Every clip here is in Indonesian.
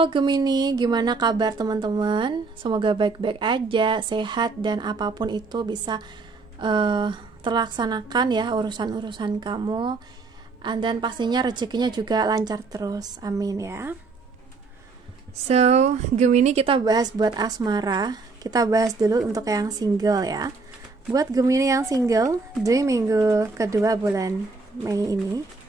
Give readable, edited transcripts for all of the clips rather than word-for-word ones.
Halo Gemini, gimana kabar teman-teman? Semoga baik-baik aja, sehat, dan apapun itu bisa terlaksanakan ya urusan-urusan kamu. Dan pastinya rezekinya juga lancar terus, amin ya. So, Gemini kita bahas buat asmara. Kita bahas dulu untuk yang single ya. Buat Gemini yang single, di minggu kedua bulan Mei ini,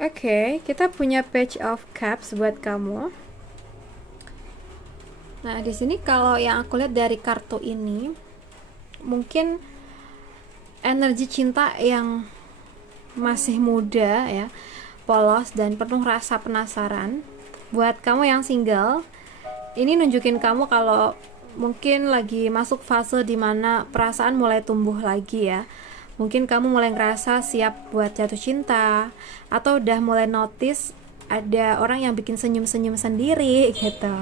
Oke, kita punya Page of Cups buat kamu. Nah, di sini kalau yang aku lihat dari kartu ini, mungkin energi cinta yang masih muda ya, polos dan penuh rasa penasaran. Buat kamu yang single, ini nunjukin kamu kalau mungkin lagi masuk fase dimana perasaan mulai tumbuh lagi ya. Mungkin kamu mulai ngerasa siap buat jatuh cinta, atau udah mulai notice ada orang yang bikin senyum-senyum sendiri gitu.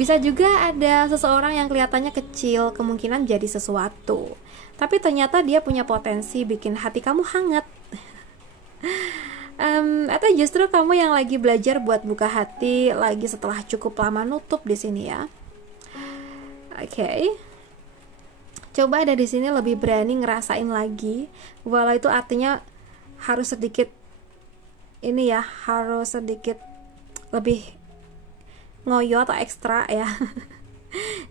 Bisa juga ada seseorang yang kelihatannya kecil, kemungkinan jadi sesuatu, tapi ternyata dia punya potensi bikin hati kamu hangat. Atau justru kamu yang lagi belajar buat buka hati lagi setelah cukup lama nutup di sini ya. Oke. Coba ada di sini lebih berani ngerasain lagi, walau itu artinya harus sedikit ini ya, harus sedikit lebih ngoyo atau ekstra ya.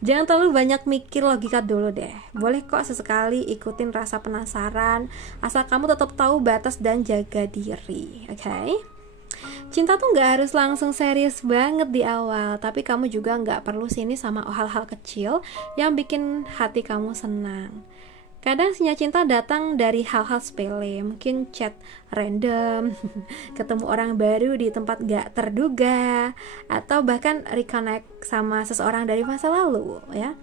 Jangan terlalu banyak mikir logika dulu deh. Boleh kok sesekali ikutin rasa penasaran, asal kamu tetap tahu batas dan jaga diri, oke? Cinta tuh gak harus langsung serius banget di awal, tapi kamu juga gak perlu sini sama hal-hal kecil yang bikin hati kamu senang. Kadang sinyal cinta datang dari hal-hal sepele, mungkin chat random, ketemu orang baru di tempat gak terduga, atau bahkan reconnect sama seseorang dari masa lalu ya.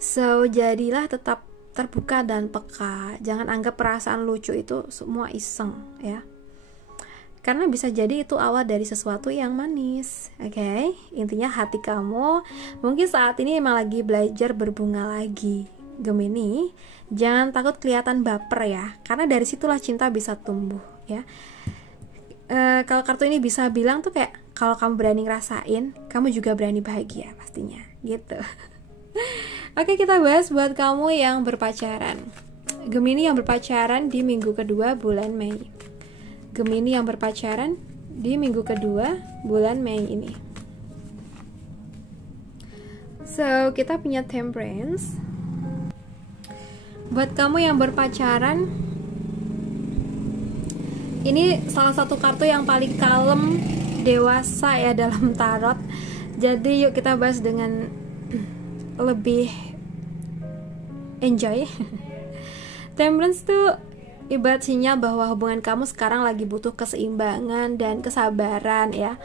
So, jadilah tetap terbuka dan peka. Jangan anggap perasaan lucu itu semua iseng ya. Karena bisa jadi itu awal dari sesuatu yang manis, oke? Intinya hati kamu mungkin saat ini emang lagi belajar berbunga lagi. Gemini, jangan takut kelihatan baper ya, karena dari situlah cinta bisa tumbuh ya. Kalau kartu ini bisa bilang tuh kayak, kalau kamu berani ngerasain, kamu juga berani bahagia pastinya, gitu. Oke, kita bahas buat kamu yang berpacaran. Gemini yang berpacaran di minggu kedua bulan Mei. Gemini yang berpacaran di minggu kedua bulan Mei ini. So, kita punya Temperance. Buat kamu yang berpacaran, ini salah satu kartu yang paling kalem, dewasa ya dalam tarot. Jadi yuk kita bahas dengan lebih enjoy. Temperance tuh ibarat sinyal bahwa hubungan kamu sekarang lagi butuh keseimbangan dan kesabaran ya.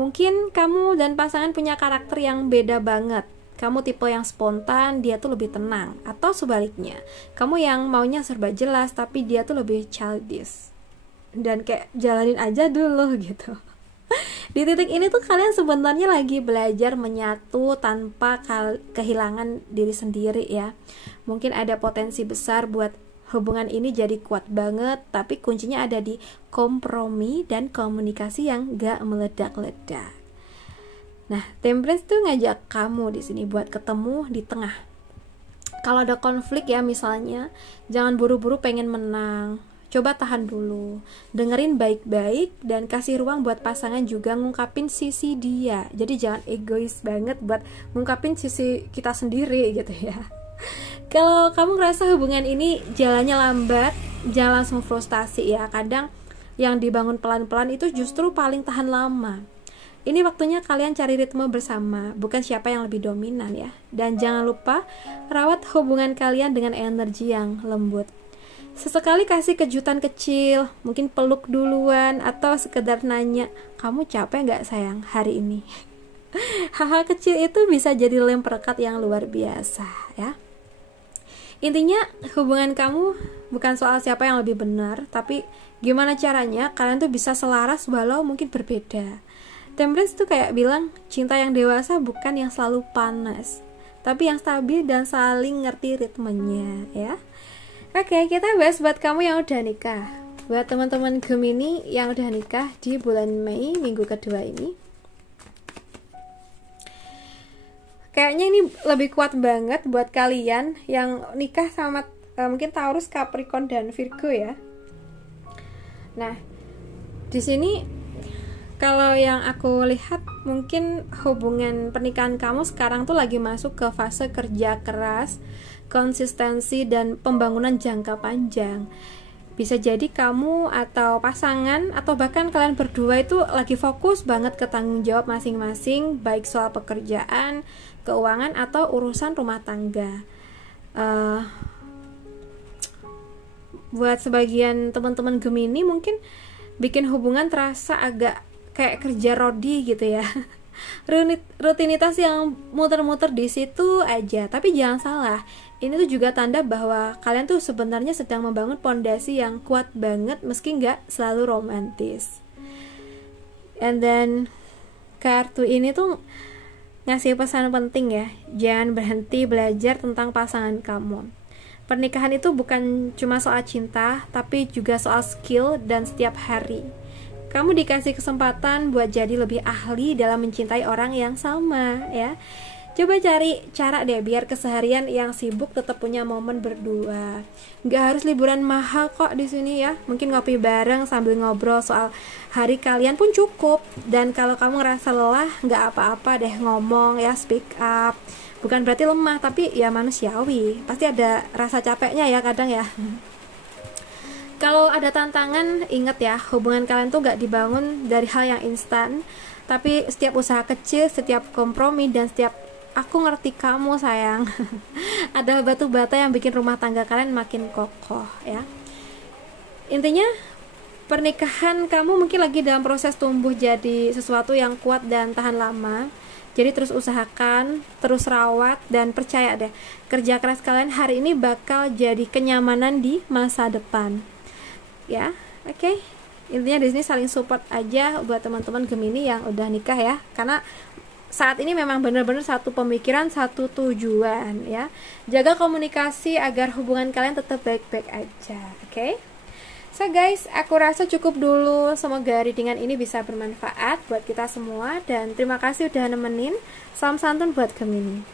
Mungkin kamu dan pasangan punya karakter yang beda banget. Kamu tipe yang spontan, dia tuh lebih tenang. Atau sebaliknya, kamu yang maunya serba jelas, tapi dia tuh lebih childish. Dan kayak jalanin aja dulu gitu. Di titik ini tuh kalian sebenarnya lagi belajar menyatu tanpa kehilangan diri sendiri ya. Mungkin ada potensi besar buat hubungan ini jadi kuat banget, tapi kuncinya ada di kompromi dan komunikasi yang gak meledak-ledak. Nah, Temperance tuh ngajak kamu di sini buat ketemu di tengah. Kalau ada konflik ya misalnya, jangan buru-buru pengen menang. Coba tahan dulu, dengerin baik-baik dan kasih ruang buat pasangan juga ngungkapin sisi dia. Jadi jangan egois banget buat ngungkapin sisi kita sendiri gitu ya. Kalau kamu ngerasa hubungan ini jalannya lambat, jangan langsung frustasi ya. Kadang yang dibangun pelan-pelan itu justru paling tahan lama. Ini waktunya kalian cari ritme bersama, bukan siapa yang lebih dominan ya. Dan jangan lupa rawat hubungan kalian dengan energi yang lembut. Sesekali kasih kejutan kecil, mungkin peluk duluan, atau sekedar nanya, kamu capek gak sayang hari ini? Hal-hal kecil itu bisa jadi lem perekat yang luar biasa ya. Intinya hubungan kamu bukan soal siapa yang lebih benar, tapi gimana caranya kalian tuh bisa selaras walau mungkin berbeda. Temperance tuh kayak bilang, cinta yang dewasa bukan yang selalu panas, tapi yang stabil dan saling ngerti ritmenya ya. Oke, kita bahas buat kamu yang udah nikah. Buat teman-teman Gemini yang udah nikah di bulan Mei minggu kedua ini, kayaknya ini lebih kuat banget buat kalian yang nikah sama mungkin Taurus, Capricorn, dan Virgo ya. Nah, di sini kalau yang aku lihat mungkin hubungan pernikahan kamu sekarang tuh lagi masuk ke fase kerja keras, konsistensi, dan pembangunan jangka panjang. Bisa jadi kamu atau pasangan atau bahkan kalian berdua itu lagi fokus banget ke tanggung jawab masing-masing, baik soal pekerjaan, keuangan, atau urusan rumah tangga. Buat sebagian teman-teman Gemini mungkin bikin hubungan terasa agak kayak kerja rodi gitu ya. Rutinitas yang muter-muter di situ aja. Tapi jangan salah, ini tuh juga tanda bahwa kalian tuh sebenarnya sedang membangun pondasi yang kuat banget meski nggak selalu romantis. And then kartu ini tuh ngasih pesan penting ya, jangan berhenti belajar tentang pasangan kamu. Pernikahan itu bukan cuma soal cinta, tapi juga soal skill dan setiap hari kamu dikasih kesempatan buat jadi lebih ahli dalam mencintai orang yang sama ya. Coba cari cara deh biar keseharian yang sibuk tetap punya momen berdua. Nggak harus liburan mahal kok di sini ya. Mungkin ngopi bareng sambil ngobrol soal hari kalian pun cukup. Dan kalau kamu ngerasa lelah, nggak apa-apa deh ngomong ya, speak up. Bukan berarti lemah, tapi ya manusiawi. Pasti ada rasa capeknya ya kadang ya. Kalau ada tantangan, ingat ya, hubungan kalian tuh gak dibangun dari hal yang instan, tapi setiap usaha kecil, setiap kompromi, dan setiap aku ngerti kamu sayang adalah batu bata yang bikin rumah tangga kalian makin kokoh ya. Intinya, pernikahan kamu mungkin lagi dalam proses tumbuh jadi sesuatu yang kuat dan tahan lama. Jadi terus usahakan, terus rawat, dan percaya deh, kerja keras kalian hari ini bakal jadi kenyamanan di masa depan. Ya, oke. Intinya di sini saling support aja buat teman-teman Gemini yang udah nikah ya. Karena saat ini memang benar-benar satu pemikiran, satu tujuan ya. Jaga komunikasi agar hubungan kalian tetap baik-baik aja, oke? So guys, aku rasa cukup dulu. Semoga readingan ini bisa bermanfaat buat kita semua. Dan terima kasih udah nemenin. Salam santun buat Gemini.